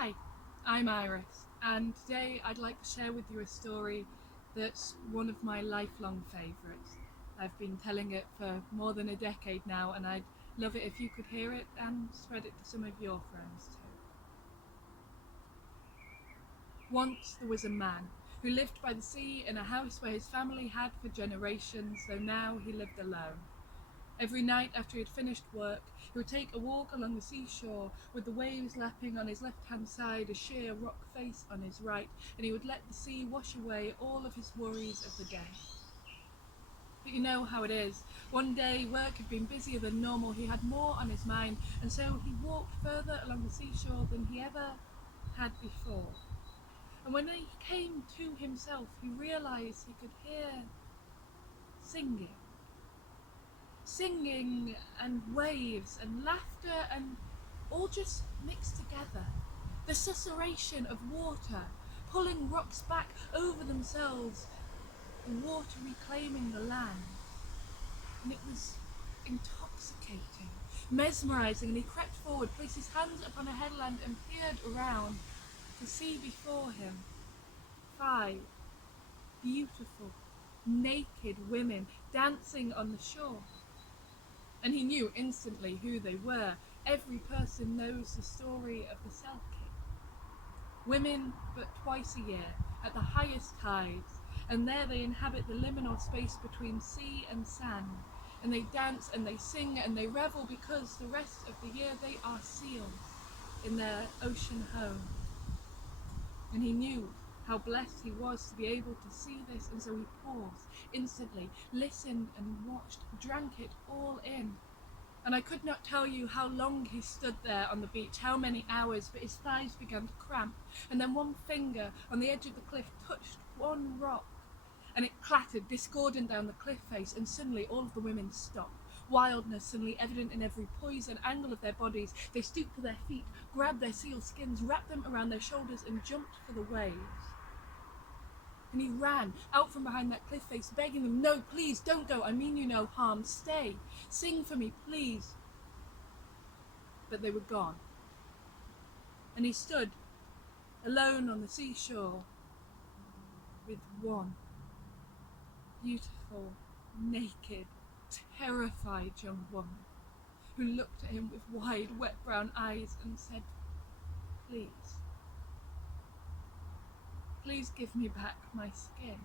Hi, I'm Iris, and today I'd like to share with you a story that's one of my lifelong favourites. I've been telling it for more than a decade now, and I'd love it if you could hear it and spread it to some of your friends too. Once there was a man who lived by the sea in a house where his family had for generations, though now he lived alone. Every night after he had finished work, he would take a walk along the seashore with the waves lapping on his left-hand side, a sheer rock face on his right, and he would let the sea wash away all of his worries of the day. But you know how it is. One day work had been busier than normal, he had more on his mind, and so he walked further along the seashore than he ever had before. And when he came to himself, he realised he could hear singing and waves and laughter and all just mixed together. The susurration of water pulling rocks back over themselves, the water reclaiming the land. And it was intoxicating, mesmerising, and he crept forward, placed his hands upon a headland and peered around to see before him 5 beautiful, naked women dancing on the shore. And he knew instantly who they were. Every person knows the story of the Selkie. Women but twice a year, at the highest tides, and there they inhabit the liminal space between sea and sand, and they dance and they sing and they revel because the rest of the year they are sealed in their ocean home. And he knew how blessed he was to be able to see this, and so he paused instantly, listened and watched, drank it all in. And I could not tell you how long he stood there on the beach, how many hours, but his thighs began to cramp, and then one finger on the edge of the cliff touched one rock, and it clattered discordant down the cliff face, and suddenly all of the women stopped. Wildness suddenly evident in every poise and angle of their bodies. They stooped to their feet, grabbed their seal skins, wrapped them around their shoulders, and jumped for the waves. And he ran out from behind that cliff face, begging them, "No, please, don't go. I mean you no harm. Stay. Sing for me, please." But they were gone. And he stood alone on the seashore with one beautiful, naked, terrified young woman who looked at him with wide, wet brown eyes and said, "Please. Please give me back my skin.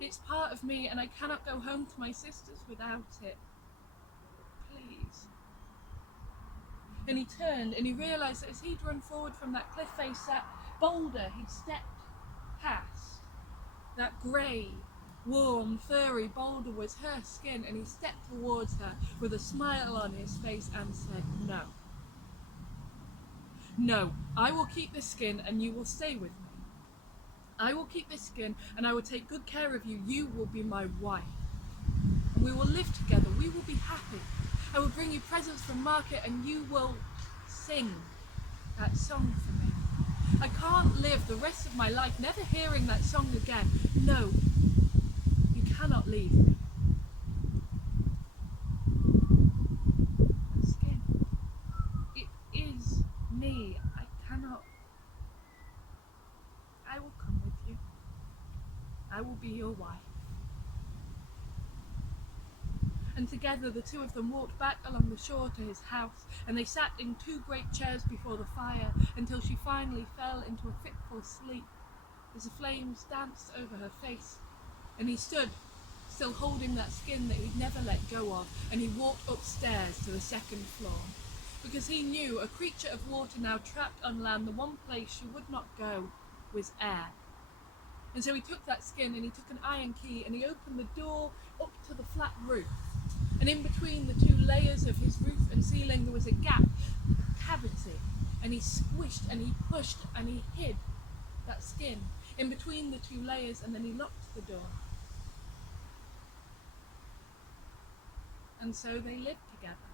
It's part of me and I cannot go home to my sisters without it. Please." And he turned and he realised that as he'd run forward from that cliff face, that boulder he'd stepped past, that grey, warm, furry boulder was her skin, and he stepped towards her with a smile on his face and said, "No. No, I will keep this skin and you will stay with me. I will keep this skin and I will take good care of you. You will be my wife. And we will live together. We will be happy. I will bring you presents from market and you will sing that song for me. I can't live the rest of my life never hearing that song again. No, you cannot leave me." That skin, it is me. I will come with you. I will be your wife. And together the two of them walked back along the shore to his house, and they sat in 2 great chairs before the fire until she finally fell into a fitful sleep as the flames danced over her face. And he stood, still holding that skin that he'd never let go of, and he walked upstairs to the 2nd floor. Because he knew, a creature of water now trapped on land, the one place she would not go was air. And so he took that skin and he took an iron key and he opened the door up to the flat roof. And in between the 2 layers of his roof and ceiling there was a gap, a cavity, and he squished and he pushed and he hid that skin in between the 2 layers, and then he locked the door. And so they lived together.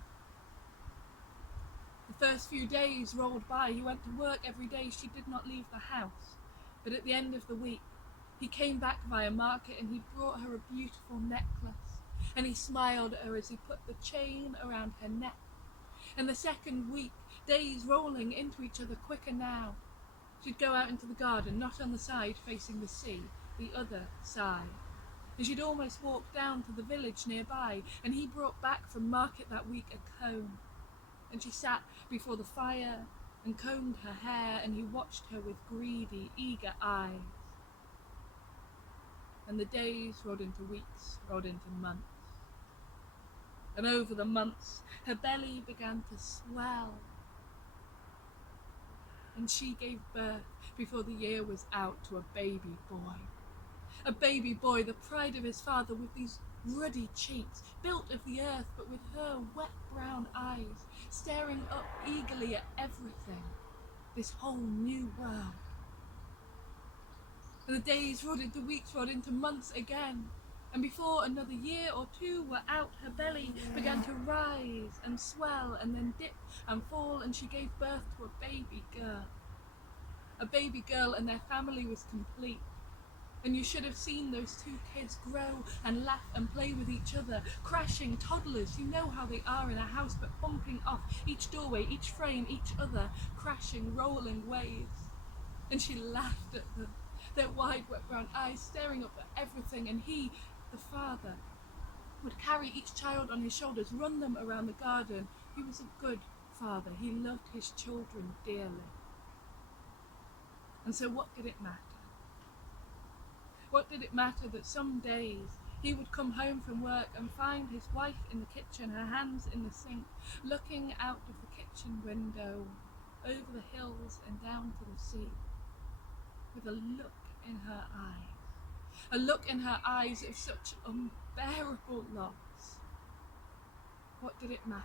The first few days rolled by. He went to work every day. She did not leave the house. But at the end of the week, he came back via market and he brought her a beautiful necklace. And he smiled at her as he put the chain around her neck. And the 2nd week, days rolling into each other quicker now. She'd go out into the garden, not on the side facing the sea, the other side. And she'd almost walked down to the village nearby, and he brought back from market that week a comb. And she sat before the fire and combed her hair, and he watched her with greedy, eager eyes. And the days rolled into weeks, rolled into months. And over the months, her belly began to swell. And she gave birth before the year was out to a baby boy. A baby boy, the pride of his father, with these ruddy cheeks, built of the earth, but with her wet brown eyes, staring up eagerly at everything, this whole new world. And the days rolled into weeks, rolled into months again, and before another year or two were out, her belly began to rise and swell and then dip and fall, and she gave birth to a baby girl. A baby girl, and their family was complete. And you should have seen those two kids grow and laugh and play with each other, crashing toddlers. You know how they are in a house, but bumping off each doorway, each frame, each other, crashing, rolling waves. And she laughed at them, their wide, wet brown eyes staring up at everything. And he, the father, would carry each child on his shoulders, run them around the garden. He was a good father. He loved his children dearly. And so what did it matter? What did it matter that some days he would come home from work and find his wife in the kitchen, her hands in the sink, looking out of the kitchen window over the hills and down to the sea, with a look in her eyes, a look in her eyes of such unbearable loss. What did it matter?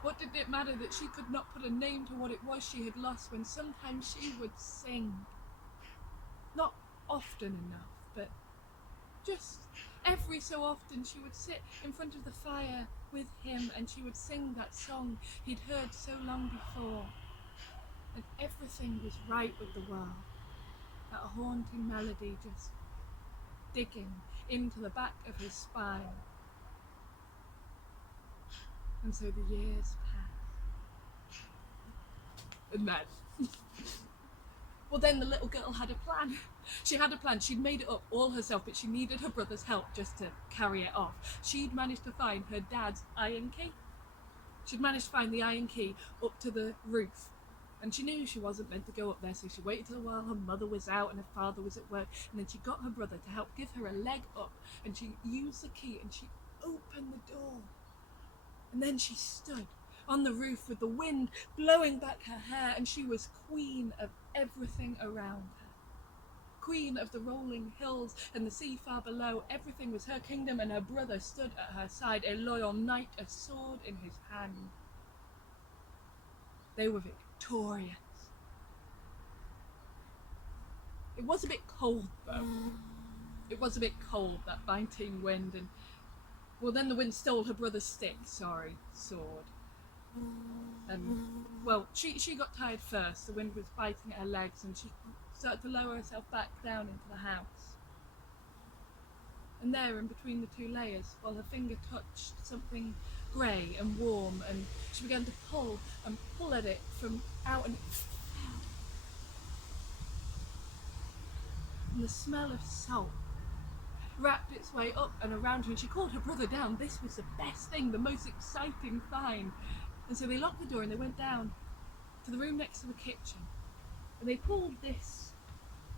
What did it matter that she could not put a name to what it was she had lost, when sometimes she would sing? Not often enough, but just every so often she would sit in front of the fire with him and she would sing that song he'd heard so long before. And everything was right with the world. That haunting melody just digging into the back of his spine. And so the years passed. And then well, then the little girl had a plan. She had a plan. She'd made it up all herself, but she needed her brother's help just to carry it off. She'd managed to find her dad's iron key. She'd managed to find the iron key up to the roof. And she knew she wasn't meant to go up there, so she waited till while her mother was out and her father was at work. And then she got her brother to help give her a leg up. And she used the key and she opened the door. And then she stood on the roof with the wind blowing back her hair, and she was queen of everything around her. Queen of the rolling hills and the sea far below. Everything was her kingdom, and her brother stood at her side, a loyal knight, a sword in his hand. They were victorious. It was a bit cold though. It was a bit cold, that biting wind, and well, then the wind stole her brother's sword. And well, she got tired first. The wind was biting at her legs, and she started to lower herself back down into the house. And there, in between the two layers, while her finger touched something grey and warm, and she began to pull and pull at it from out, and it fell. And the smell of salt wrapped its way up and around her, and she called her brother down. This was the best thing, the most exciting find. And so they locked the door and they went down to the room next to the kitchen, and they pulled this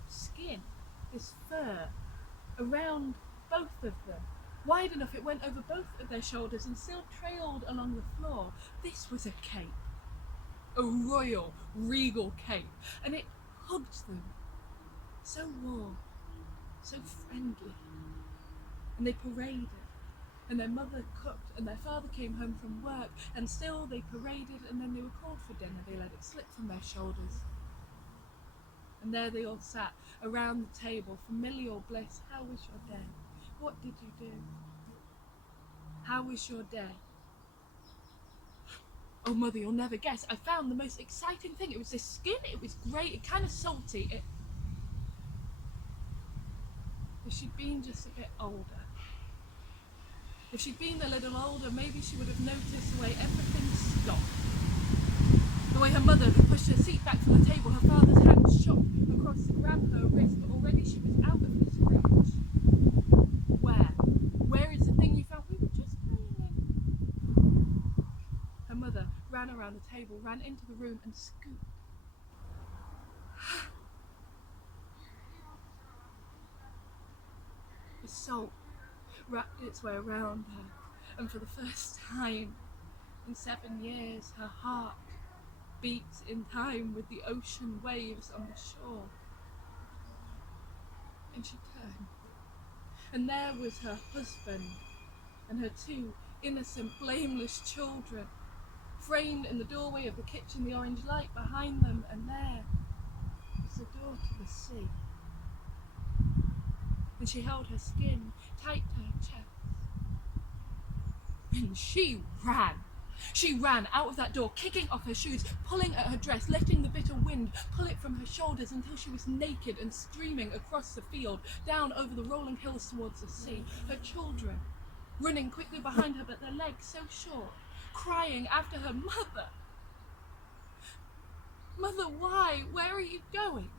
skin, this fur, around both of them, wide enough it went over both of their shoulders and still trailed along the floor. This was a cape, a royal, regal cape, and it hugged them, so warm, so friendly. And they paraded, and their mother cooked, and their father came home from work, and still they paraded, and then they were called for dinner. They let it slip from their shoulders. And there they all sat around the table, familial bliss. How was your day? What did you do? How was your day? Oh, Mother, you'll never guess. I found the most exciting thing. It was this skin. It was great. It kind of salty. If she'd been just a bit older, if she'd been a little older, maybe she would have noticed the way everything stopped. The way her mother pushed her seat back from the table, her father's hand shot across to grab her wrist, but already she was out of his reach. Where? Where is the thing you found? We were just playing in. Her mother ran around the table, ran into the room and scooped. The salt wrapped its way around her, and for the first time in 7 years, her heart beat in time with the ocean waves on the shore. And she turned, and there was her husband and her 2 innocent, blameless children, framed in the doorway of the kitchen, the orange light behind them, and there was the door to the sea. And she held her skin tight to her chest. And she ran. She ran out of that door, kicking off her shoes, pulling at her dress, letting the bitter wind pull it from her shoulders until she was naked and streaming across the field, down over the rolling hills towards the sea. Her children running quickly behind her, but their legs so short, crying after her, "Mother! Mother, why? Where are you going?"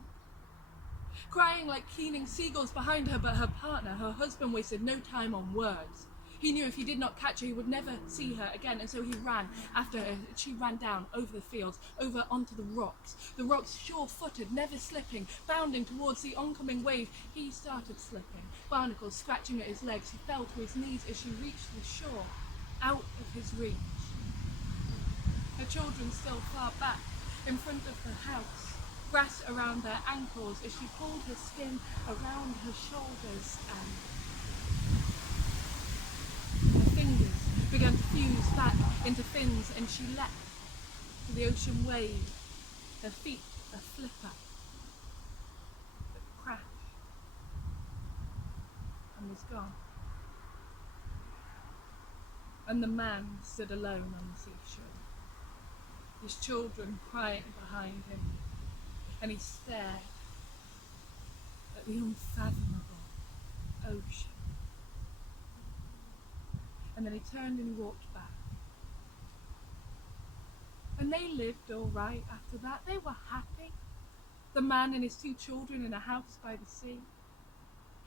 Crying like keening seagulls behind her, but her partner, her husband, wasted no time on words. He knew if he did not catch her, he would never see her again, and so he ran after her. She ran down over the fields, over onto the rocks sure-footed, never slipping, bounding towards the oncoming wave. He started slipping, barnacles scratching at his legs. He fell to his knees as she reached the shore, out of his reach. Her children still far back, in front of the house, grass around their ankles as she pulled her skin around her shoulders, and her fingers began to fuse back into fins, and she leapt to the ocean wave, her feet a flipper, but crashed and was gone. And the man stood alone on the seashore, his children crying behind him, and he stared at the unfathomable ocean. And then he turned and he walked back. And they lived all right after that. They were happy. The man and his 2 children in a house by the sea.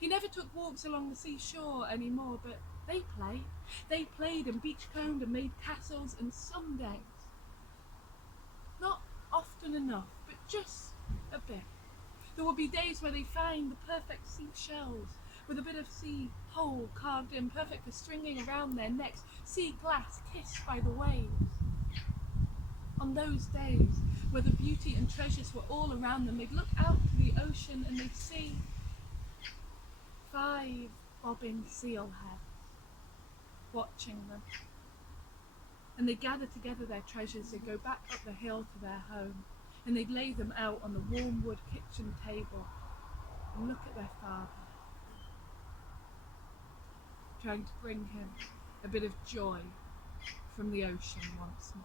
He never took walks along the seashore anymore, but they played. They played and beachcombed and made castles, and some days, not often enough, but just a bit, there would be days where they find the perfect seashells with a bit of sea hole carved in, perfect for stringing around their necks, sea glass kissed by the waves. On those days where the beauty and treasures were all around them, they'd look out to the ocean and they'd see 5 bobbing seal heads watching them. And they'd gather together their treasures, they'd go back up the hill to their home, and they'd lay them out on the warm wood kitchen table and look at their father, trying to bring him a bit of joy from the ocean once more.